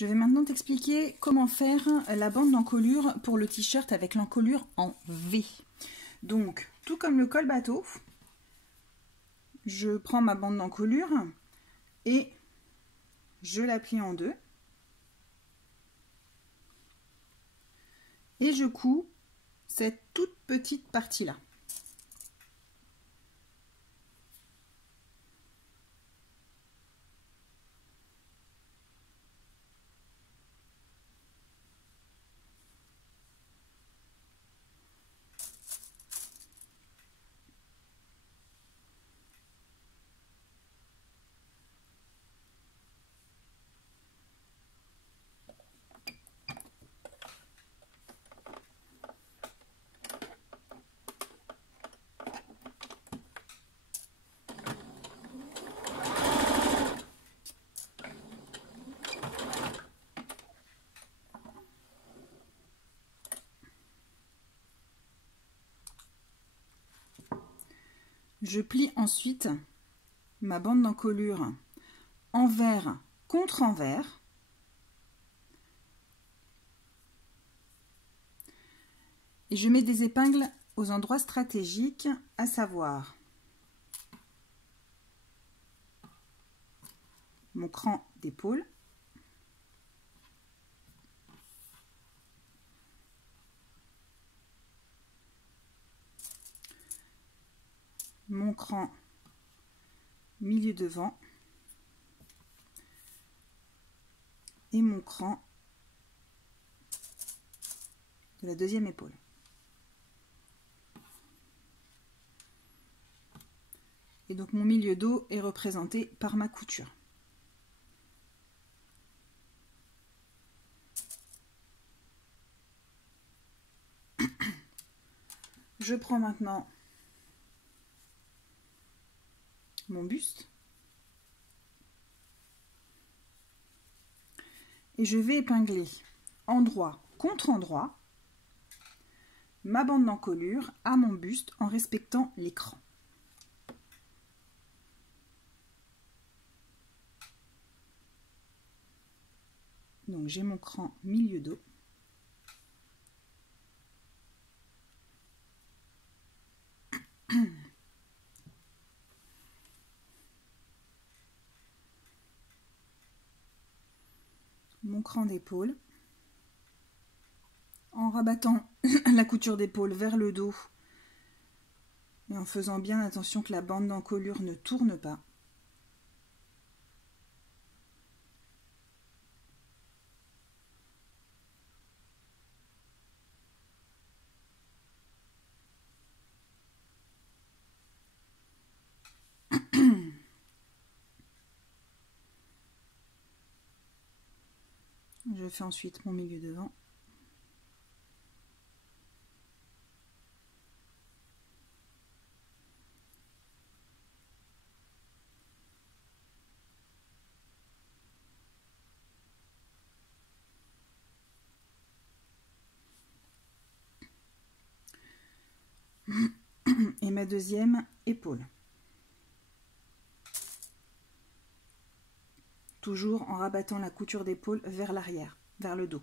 Je vais maintenant t'expliquer comment faire la bande d'encolure pour le t-shirt avec l'encolure en V. Donc, tout comme le col bateau, je prends ma bande d'encolure et je la plie en deux. Et je couds cette toute petite partie-là. Je plie ensuite ma bande d'encolure envers contre envers. Et je mets des épingles aux endroits stratégiques, à savoir mon cran d'épaule, mon cran milieu devant et mon cran de la deuxième épaule. Et donc mon milieu dos est représenté par ma couture. Je prends maintenant mon buste et je vais épingler endroit contre endroit ma bande d'encolure à mon buste en respectant l'écran. Donc j'ai mon cran milieu dos. Mon cran d'épaule. En rabattant la couture d'épaule vers le dos et en faisant bien attention que la bande d'encolure ne tourne pas. Je fais ensuite mon milieu devant. Et ma deuxième épaule. Toujours en rabattant la couture d'épaule vers l'arrière, vers le dos.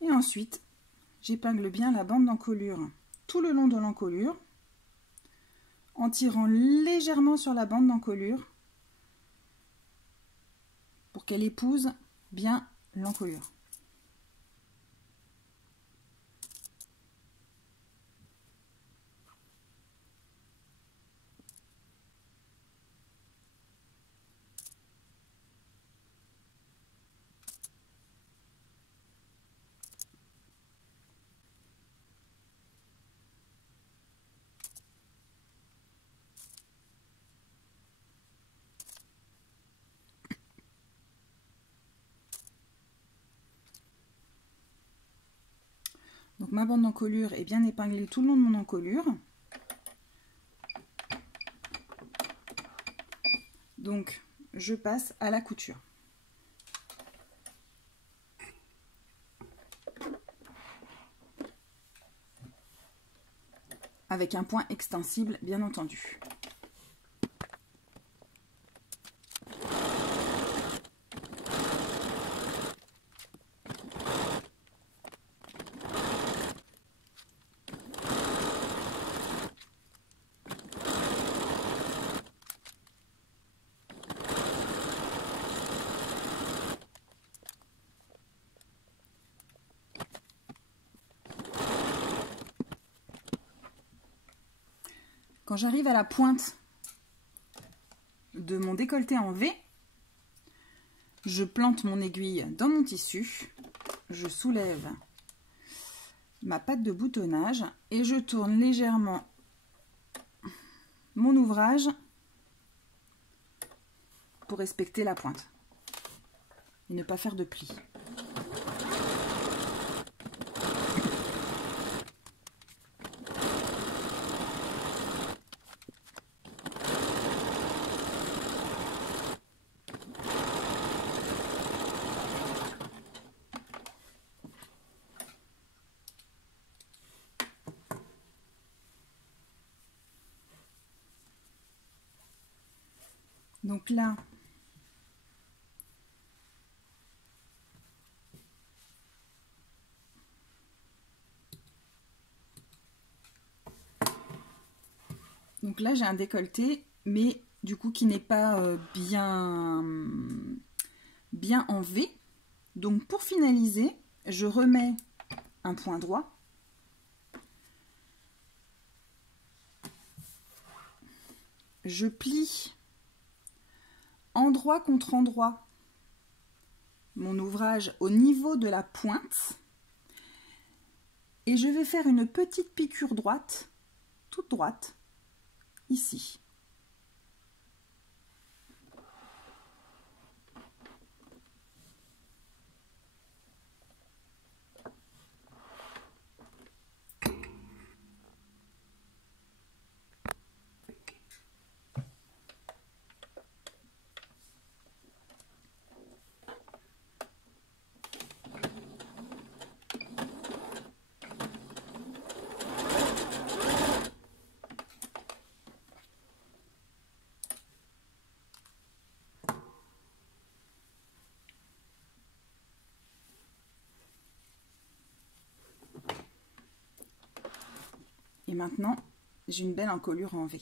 Et ensuite, j'épingle bien la bande d'encolure tout le long de l'encolure, en tirant légèrement sur la bande d'encolure pour qu'elle épouse bien l'encolure. Donc ma bande d'encolure est bien épinglée tout le long de mon encolure. Donc, je passe à la couture. Avec un point extensible, bien entendu. Quand j'arrive à la pointe de mon décolleté en V, je plante mon aiguille dans mon tissu, je soulève ma patte de boutonnage et je tourne légèrement mon ouvrage pour respecter la pointe et ne pas faire de plis. Donc là, j'ai un décolleté, mais du coup qui n'est pas bien en V. Donc pour finaliser, je remets un point droit. Je plie endroit contre endroit mon ouvrage au niveau de la pointe et je vais faire une petite piqûre droite, toute droite, ici. Et maintenant, j'ai une belle encolure en V.